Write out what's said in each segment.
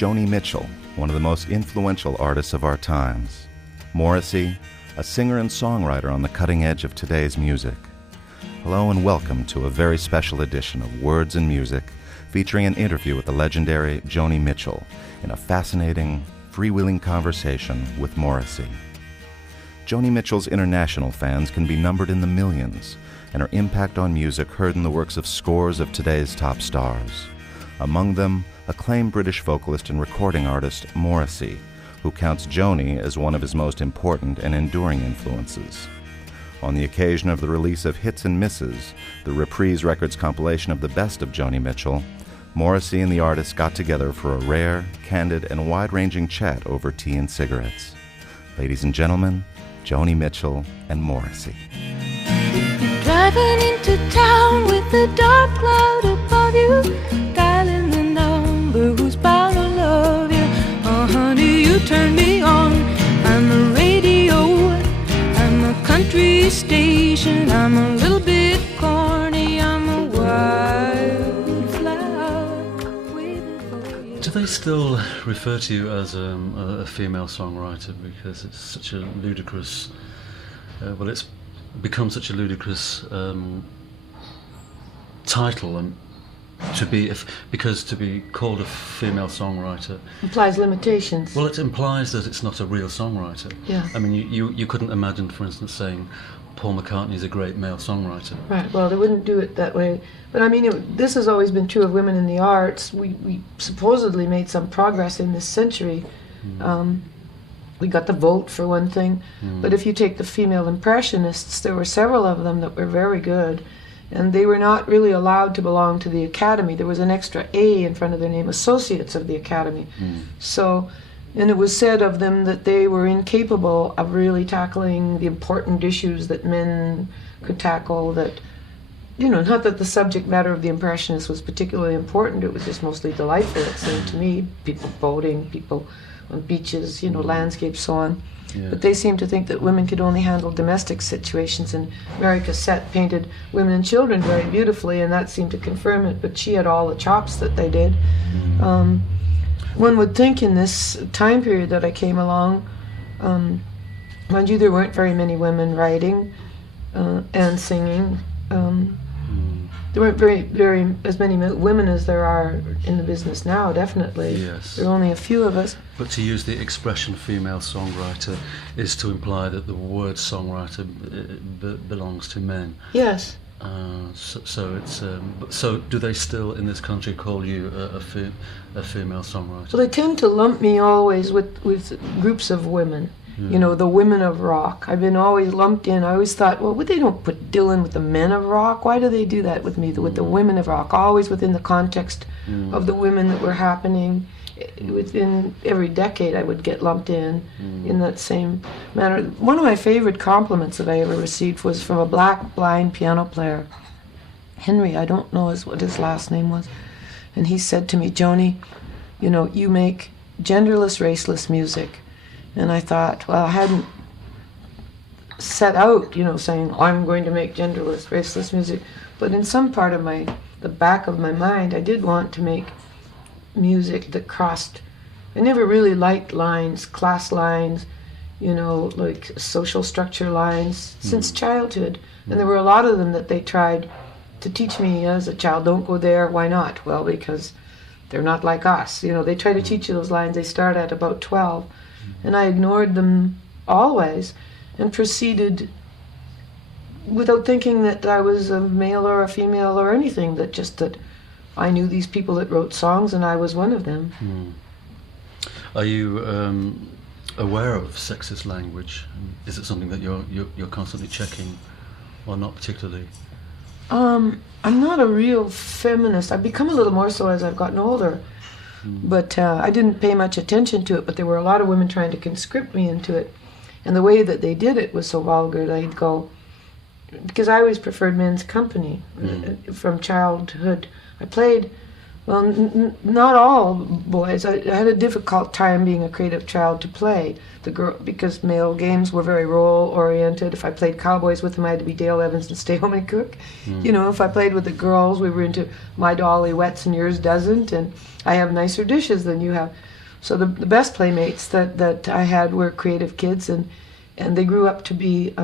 Joni Mitchell, one of the most influential artists of our times. Morissey, a singer and songwriter on the cutting edge of today's music. Hello and welcome to a very special edition of Words and Music, featuring an interview with the legendary Joni Mitchell in a fascinating, freewheeling conversation with Morissey. Joni Mitchell's international fans can be numbered in the millions, and her impact on music heard in the works of scores of today's top stars. Among them, acclaimed British vocalist and recording artist Morissey, who counts Joni as one of his most important and enduring influences. On the occasion of the release of Hits and Misses, the Reprise Records compilation of the best of Joni Mitchell, Morissey and the artist got together for a rare, candid, and wide-ranging chat over tea and cigarettes. Ladies and gentlemen, Joni Mitchell and Morissey. Driving into town with a dark cloud above you, dialing the number who's bound to love you. Oh honey, you turn me on. I'm a radio, I'm a country station, I'm a little bit corny, I'm a wildflower waiting for you. Do they still refer to you as a female songwriter because it's such a ludicrous, it's become such a ludicrous title, and because to be called a female songwriter implies limitations. Well, it implies that it's not a real songwriter. Yeah. I mean, you couldn't imagine, for instance, saying Paul McCartney is a great male songwriter. Right. Well, they wouldn't do it that way. But I mean, this has always been true of women in the arts. We supposedly made some progress in this century. We got the vote, for one thing. But if you take the female impressionists, there were several of them that were very good. And they were not really allowed to belong to the Academy. There was an extra A in front of their name, Associates of the Academy. So, and it was said of them that they were incapable of really tackling the important issues that men could tackle, that, not that the subject matter of the Impressionists was particularly important, it was just mostly delightful, it seemed to me. People boating, people on beaches, landscapes, so on. Yeah. But they seemed to think that women could only handle domestic situations, and Mary Cassette painted women and children very beautifully, and that seemed to confirm it, but she had all the chops that they did. One would think in this time period that I came along, mind you, there weren't very many women writing and singing. There weren't very as many women as there are in the business now, definitely. Yes. There are only a few of us. But to use the expression female songwriter is to imply that the word songwriter belongs to men. Yes. So it's so do they still in this country call you a female songwriter? Well, they tend to lump me always with groups of women. The women of rock. I've been always lumped in. I always thought, well, they don't put Dylan with the men of rock. Why do they do that with me, with the women of rock? Always within the context of the women that were happening. Within every decade, I would get lumped in that same manner. One of my favorite compliments that I ever received was from a black blind piano player, Henry. I don't know what his last name was. And he said to me, Joni, you make genderless, raceless music. And I thought, well, I hadn't set out, saying, I'm going to make genderless, raceless music. But in some part of the back of my mind, I did want to make music that crossed. I never really liked lines, class lines, like social structure lines, since childhood. And there were a lot of them that they tried to teach me as a child. Don't go there. Why not? Well, because they're not like us. They try to teach you those lines. They start at about 12. And I ignored them always and proceeded without thinking that I was a male or a female or anything, that I knew these people that wrote songs and I was one of them. Are you aware of sexist language? Is it something that you're constantly checking, or not particularly? I'm not a real feminist. I've become a little more so as I've gotten older. But I didn't pay much attention to it, but there were a lot of women trying to conscript me into it. And the way that they did it was so vulgar that I'd go, because I always preferred men's company from childhood. I played Well, not all boys. I had a difficult time being a creative child to play the girl because male games were very role oriented. If I played cowboys with them, I had to be Dale Evans and stay home and cook. You know, if I played with the girls, we were into my dolly wets and yours doesn't, and I have nicer dishes than you have. So the best playmates that I had were creative kids, and they grew up to be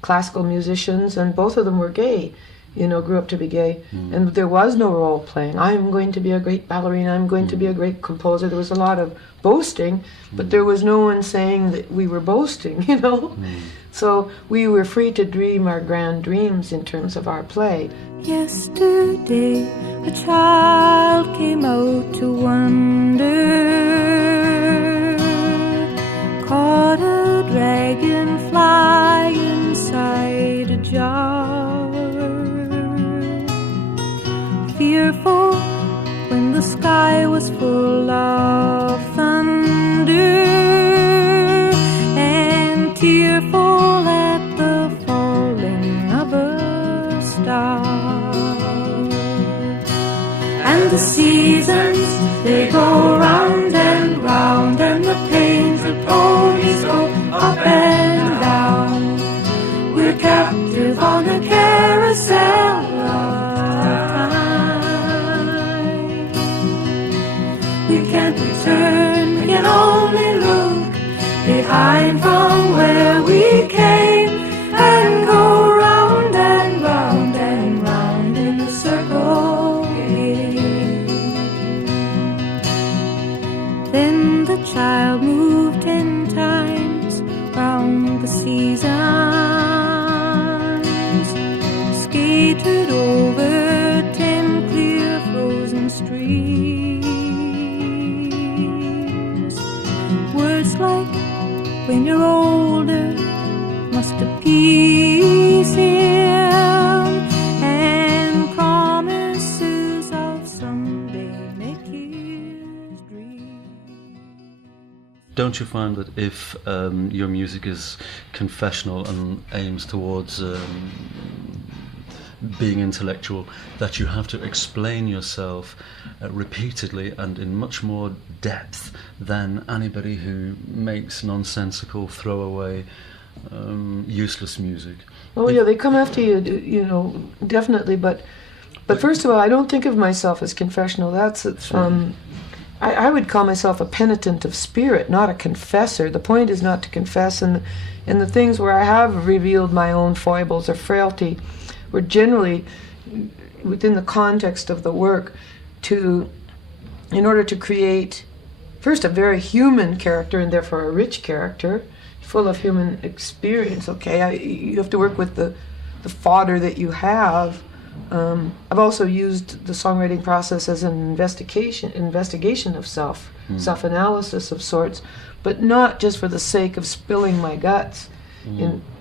classical musicians, and both of them were gay. You know, grew up to be gay, and there was no role playing. I'm going to be a great ballerina, I'm going to be a great composer. There was a lot of boasting, but there was no one saying that we were boasting, you know. So we were free to dream our grand dreams in terms of our play. Yesterday a child came out to wander, caught a dragonfly inside a jar. Fearful when the sky was full of thunder, and tearful at the falling of a star. And the seasons, they go round and round, and the pains of ponies go up and down. We're captive on a carousel of we can't return, we can only look behind from where we came, and go round and round and round in a circle again. Then the child moved 10 times round the seasons, skated over 10 clear frozen streams. Words like, when you're older, must appease him, and promises of someday make his dream. Don't you find that if your music is confessional and aims towards being intellectual, that you have to explain yourself repeatedly and in much more depth than anybody who makes nonsensical, throwaway, useless music? Oh yeah, they come after you, you know, definitely. But first of all, I don't think of myself as confessional. That's I would call myself a penitent of spirit, not a confessor. The point is not to confess, and the things where I have revealed my own foibles or frailty were generally within the context of the work, in order to create first a very human character and therefore a rich character full of human experience. You have to work with the fodder that you have. I've also used the songwriting process as an investigation of self-analysis of sorts, but not just for the sake of spilling my guts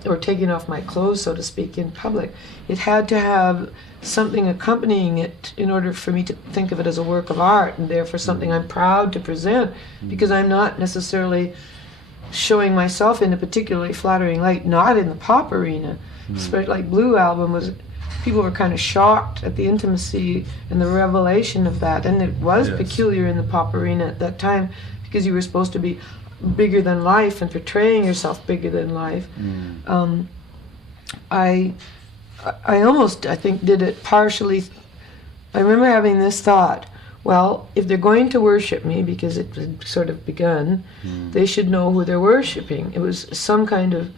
or taking off my clothes, so to speak, in public. It had to have something accompanying it in order for me to think of it as a work of art, and therefore something I'm proud to present, because I'm not necessarily showing myself in a particularly flattering light, not in the pop arena. Like Blue Album was, people were kind of shocked at the intimacy and the revelation of that, and it was peculiar in the pop arena at that time, because you were supposed to be bigger than life and portraying yourself bigger than life. I almost, I think, did it partially. I remember having this thought, well, if they're going to worship me, because it had sort of begun, they should know who they're worshiping. It was some kind of,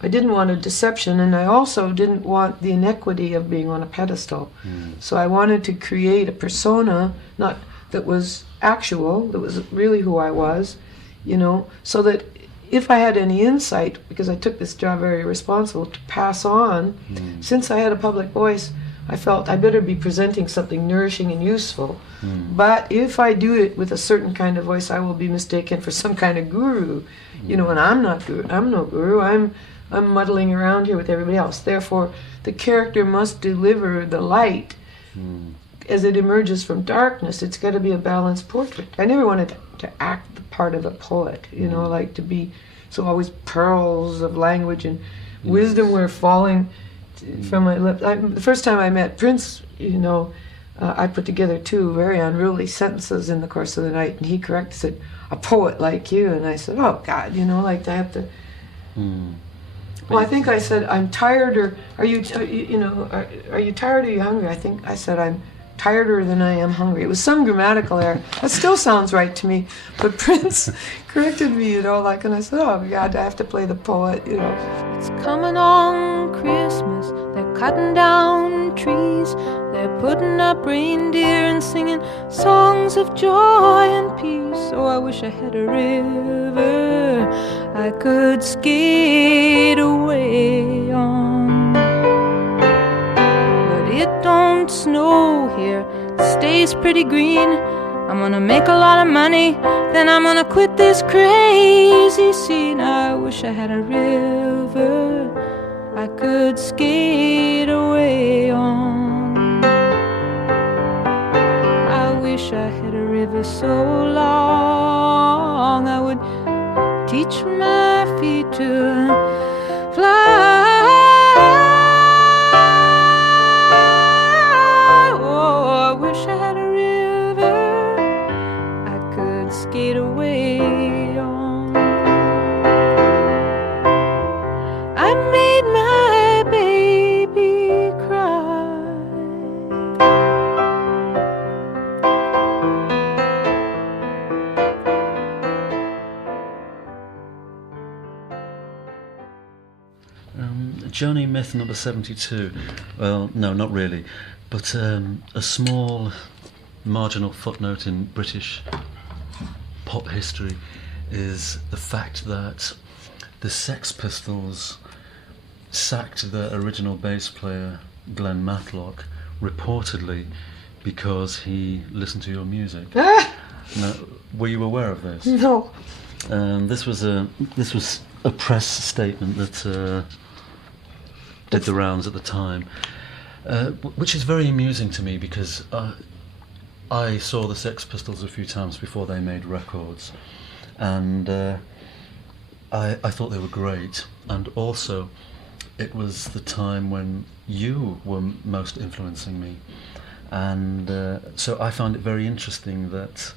I didn't want a deception, and I also didn't want the inequity of being on a pedestal. So I wanted to create a persona, not that was actual, that was really who I was, you know, so that if I had any insight, because I took this job very responsible, to pass on, since I had a public voice, I felt I better be presenting something nourishing and useful. But if I do it with a certain kind of voice, I will be mistaken for some kind of guru, you know, and I'm not guru. I'm no guru. I'm muddling around here with everybody else. Therefore, the character must deliver the light as it emerges from darkness. It's got to be a balanced portrait. I never wanted to act the part of a poet, you know, like to be so always pearls of language and wisdom were falling from my lips. The first time I met Prince, you know, I put together 2 very unruly sentences in the course of the night, and he corrected, said, "A poet like you," and I said, "Oh God, like I have to." Well, I think I said, "I'm tired," or are you tired or are you hungry? I think I said, "I'm tireder than I am hungry." It was some grammatical error. That still sounds right to me. But Prince corrected me, and I said, "Oh God, I have to play the poet." It's coming on Christmas. They're cutting down trees. They're putting up reindeer and singing songs of joy and peace. Oh, I wish I had a river I could skate away on. But it don't snow here, it stays pretty green. I'm gonna make a lot of money, then I'm gonna quit this crazy scene. I wish I had a river I could skate away on. I wish I had a river so long I would teach my feet to fly. Oh, I wish I had a river I could skate away on. I made my baby cry. Joni myth number 72. Well, no, not really, but a small marginal footnote in British pop history is the fact that the Sex Pistols sacked their original bass player Glenn Matlock reportedly because he listened to your music. Now, were you aware of this? No. This was a press statement that did the rounds at the time, which is very amusing to me because I saw the Sex Pistols a few times before they made records, and I thought they were great. And also, it was the time when you were most influencing me, and so I found it very interesting that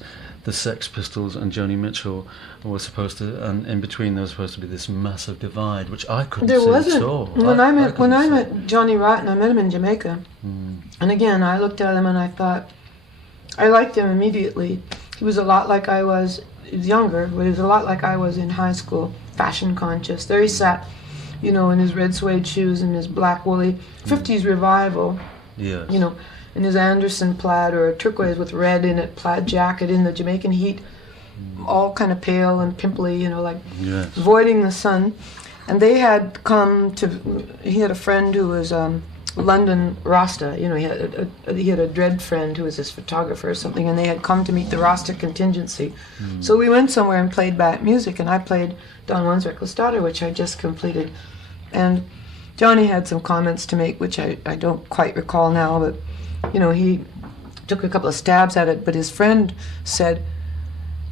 the Sex Pistols and Joni Mitchell were supposed to, and in between there was supposed to be this massive divide, which I couldn't see wasn't. at all. When I met Johnny Rotten, I met him in Jamaica, and again I looked at him and I thought I liked him immediately. He was a lot like I was. He was younger, but he was a lot like I was in high school, fashion conscious. There he sat, in his red suede shoes and his black woolly 50s revival. Yes. In his Anderson plaid or a turquoise with red in it plaid jacket in the Jamaican heat, all kind of pale and pimply, Yes. avoiding the sun. And they had he had a friend who was London Rasta, he had a dread friend who was his photographer or something, and they had come to meet the Rasta contingency. So we went somewhere and played back music, and I played Don Juan's Reckless Daughter, which I just completed. And Johnny had some comments to make, which I don't quite recall now, but he took a couple of stabs at it, but his friend said,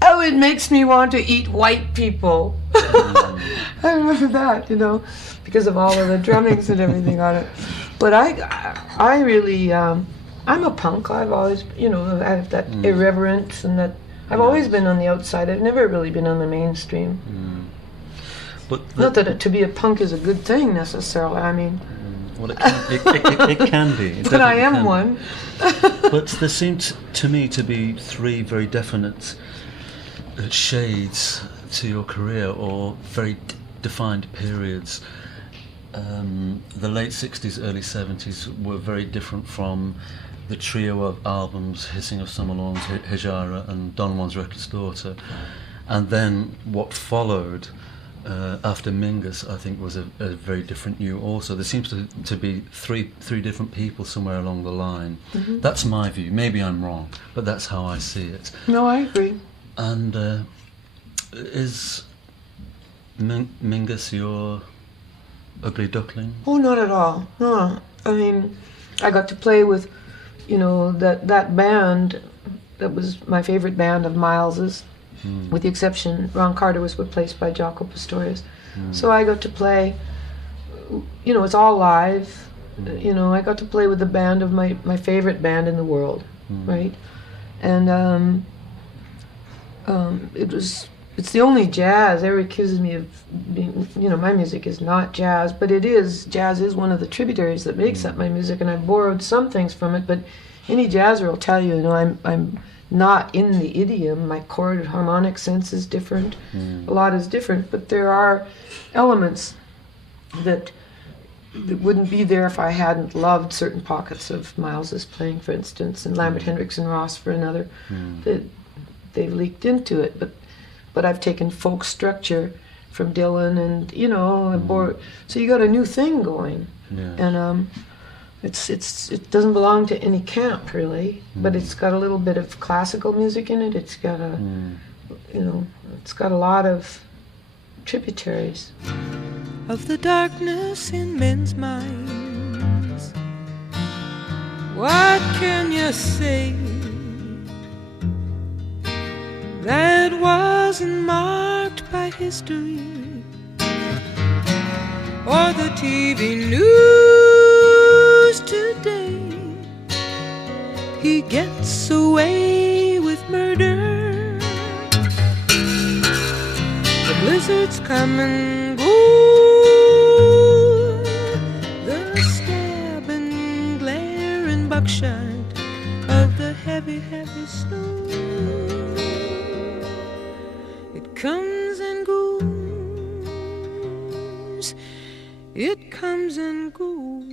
"Oh, it makes me want to eat white people." I remember that, because of all of the drummings and everything on it. But I really, I'm a punk. I've always, I have that irreverence and that I've always been on the outside. I've never really been on the mainstream. But not that to be a punk is a good thing necessarily. I mean, well, it can be. It but I am can one. But there seemed to me to be 3 very definite shades to your career, or very defined periods. The late 60s, early 70s were very different from the trio of albums Hissing of Summer Lawns, Hijara and Don Juan's Reckless Daughter. And then what followed after Mingus, I think, was a very different you also. There seems to be three different people somewhere along the line. That's my view. Maybe I'm wrong, but that's how I see it. No, I agree. And is Mingus your ugly duckling? Oh, not at all. No, I mean, I got to play with, that band. That was my favorite band of Miles's. With the exception, Ron Carter was replaced by Jaco Pastorius. So I got to play, it's all live. You know, I got to play with the band of my favorite band in the world, right? And it's the only jazz. Everyone accuses me of being, you know, my music is not jazz, but it is. Jazz is one of the tributaries that makes up my music, and I've borrowed some things from it, but any jazzer will tell you, you know, I'm not in the idiom. My chord harmonic sense is different. A lot is different, but there are elements that wouldn't be there if I hadn't loved certain pockets of Miles's playing, for instance, and Lambert Hendricks and Ross for another. They've leaked into it, but I've taken folk structure from Dylan, and you know, so you got a new thing going, and it doesn't belong to any camp really, but it's got a little bit of classical music in it. It's got it's got a lot of tributaries. Of the darkness in men's minds, what can you say that wasn't marked by history or the TV news today? He gets away with murder. The blizzards come and go, the stab and glare and buckshot of the heavy, heavy snow. It comes and goes, it comes and goes.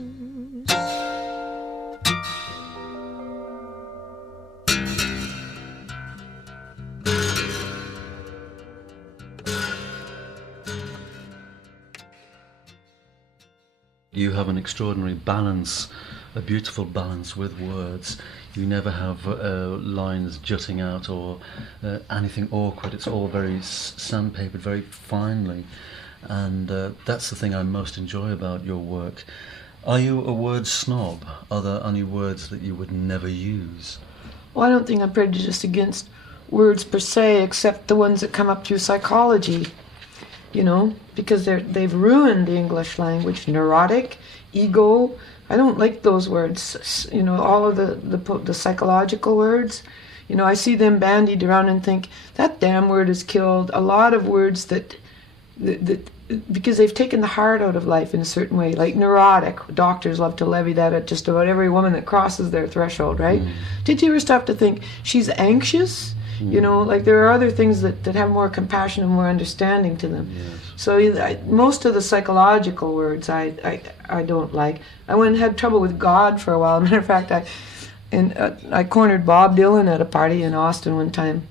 You have an extraordinary balance, a beautiful balance with words. You never have lines jutting out or anything awkward. It's all very sandpapered, very finely. And that's the thing I most enjoy about your work. Are you a word snob? Are there any words that you would never use? Well, I don't think I'm prejudiced against words per se, except the ones that come up through psychology, you know, because they've ruined the English language. Neurotic, ego, I don't like those words, you know, all of the psychological words. You know, I see them bandied around and think, that damn word has killed a lot of words that because they've taken the heart out of life in a certain way. Like neurotic, doctors love to levy that at just about every woman that crosses their threshold, right? Did you ever stop to think, she's anxious? You know, like there are other things that have more compassion and more understanding to them. Yes. So most of the psychological words I don't like. I went and had trouble with God for a while. Matter of fact, I cornered Bob Dylan at a party in Austin one time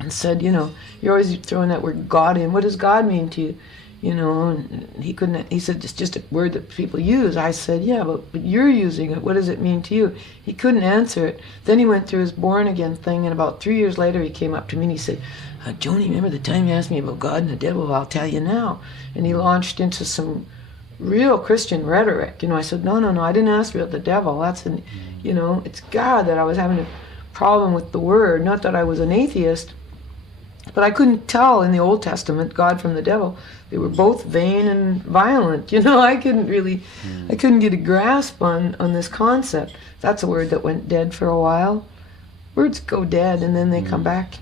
and said, you know, you're always throwing that word God in. What does God mean to you? You know, and he said, it's just a word that people use. I said, yeah, but you're using it. What does it mean to you? He couldn't answer it. Then he went through his born again thing, and about 3 years later he came up to me and he said, Joni, remember the time you asked me about God and the devil? Well, I'll tell you now. And he launched into some real Christian rhetoric. You know, I said, no, I didn't ask you about the devil. You know, it's God that I was having a problem with the word. Not that I was an atheist, but I couldn't tell in the Old Testament God from the devil. They were both vain and violent. You know, I couldn't get a grasp on this concept. That's a word that went dead for a while. Words go dead and then they come back.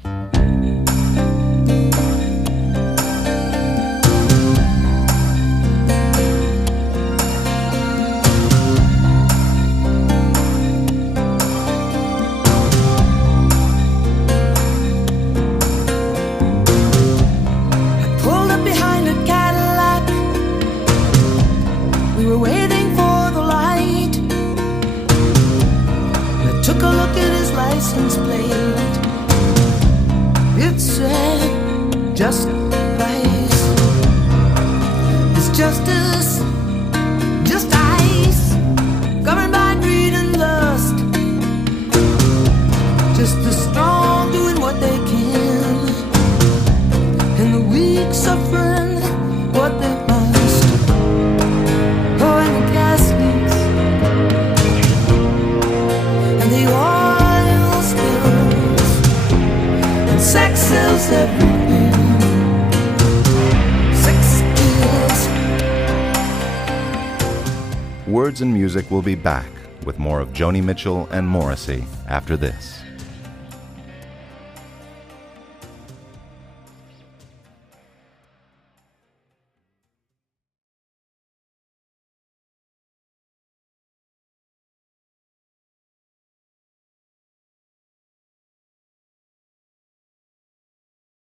Words and Music will be back with more of Joni Mitchell and Morrissey after this.